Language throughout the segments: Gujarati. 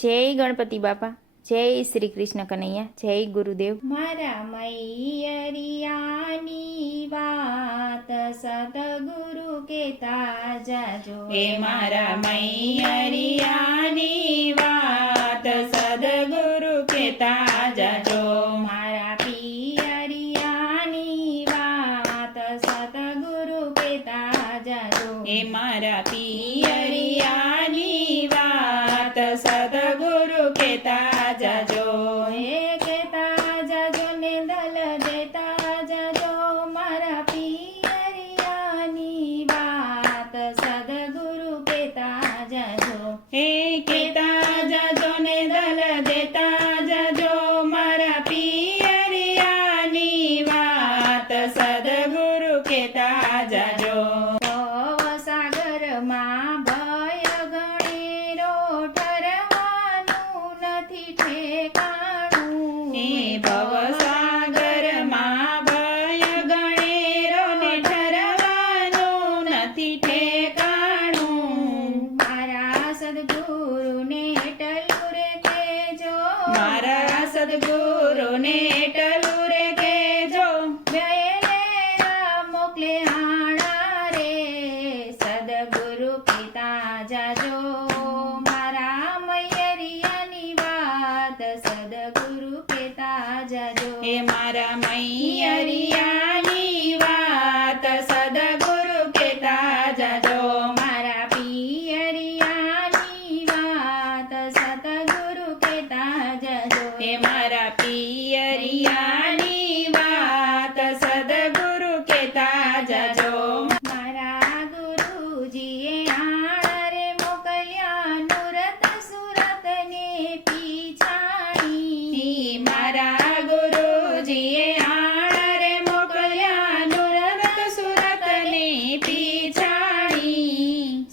જય ગણપતિ બાપા જય શ્રી કૃષ્ણ કનૈયા જય ગુરુદેવ. મારા મૈયરિયાની વાત સદગુરુ કેતા જાજો. એ મારા મૈયરિયાની વાત સદગુરુ કેતા જજો. મારા પિયરિયાની વાત સદગુરુ કેતા જાજો. એ મારા પિયરિયાની સદગુરુ કેતા સદગુરુને ટલું રે કેજો. બેને મોકલે હાણા રે. સદગુરુ પિતા જાજો. મારા મૈયરિયાની વાત સદગુરુ પિતા જાજો. એ મારા મૈયરિયાની વાત સદગુરુ કેતા જજો મારા પિયરિયાની વાત સતગુરુ કેતા જજો એ મારા પિયરિયાની વાત સદગુરુ કેતા જજો મારા ગુરુજીએ આણરે મોકલ્યા નુરત સુરતને પીછાણી મારા ગુરુજીએ આણરે મોકલ્યા નુરત સુરતને પીછાણી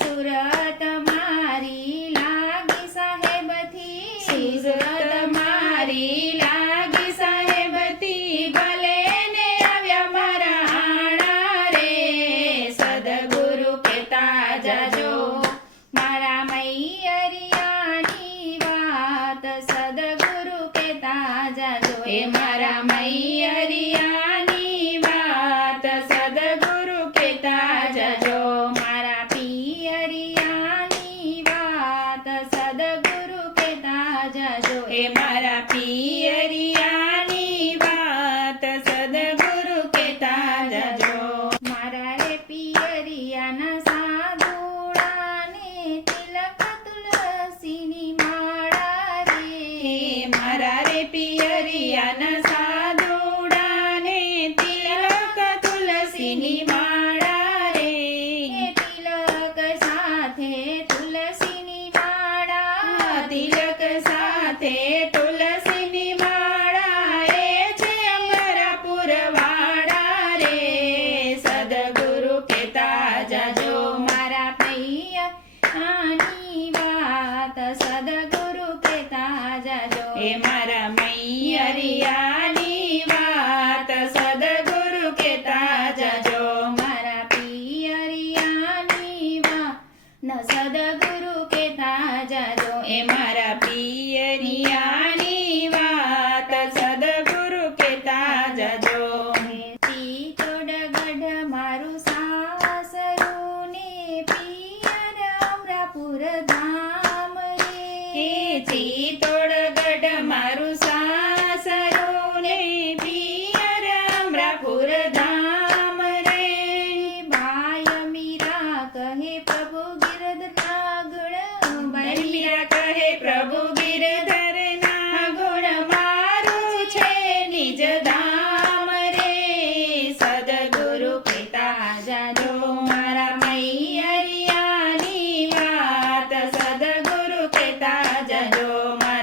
સુરત મારી લાગી સાહેબથી સુરત મારી લાગી સાહેબતી ભલે ને આવ્યા મારા આણા રે સદગુરુ કેતા જાજો મારા મૈયરિયાની વાત સદગુરુ કેતા જાજો એ મારા મૈયરિયાની વાત સદગુરુ કેતા જજો, મારા પિયરિયાની વાત સદગુરુ કેતા જાજો એ મારા પિયરિયાની વાત સદગુરુ કેતા જજો. મારા રે પિયરિયાના સાધુડાને તિલક તુલસીની માળા હે રે મારા રે પિયરિયાના સાધુડાને તિલક તુલસીની માળા રે. તિલક સાથે તુલસીની માળા. તિલક સાથે તુલસીની માળા એ છે અમારા પુરવાડા રે. સદગુરુ કેતા જાજો. મારા પૈયા આની વાત સદગુરુ કેતા જાજો. એ મારા મૈયરિયાની વાત સદગુરુ કેતા જાજો મારા પિયરિયાની વાત ન સદગુરુ કેતા જાજો એ મારા પિયરિયાની વાત સદગુરુ કેતા જાજો. ચિત્તોડ ગઢ મારું સાસરું ને પિયર અમરાપુર ધામ હે રે ચિત્તોડગઢ મારું સાસરું ને પિયર અમરાપુર ધામ રે બાય મીરા કહે પ્રભુ ગિરધના ગુણ મીરા કહે પ્રભુ ગિરધર ના ગુણ મારું છે નિજ ધામ રે સદગુરુ પિતા જાજો મારા મૈયરિયાની વાત સદગુરુ કેતા જજો મારા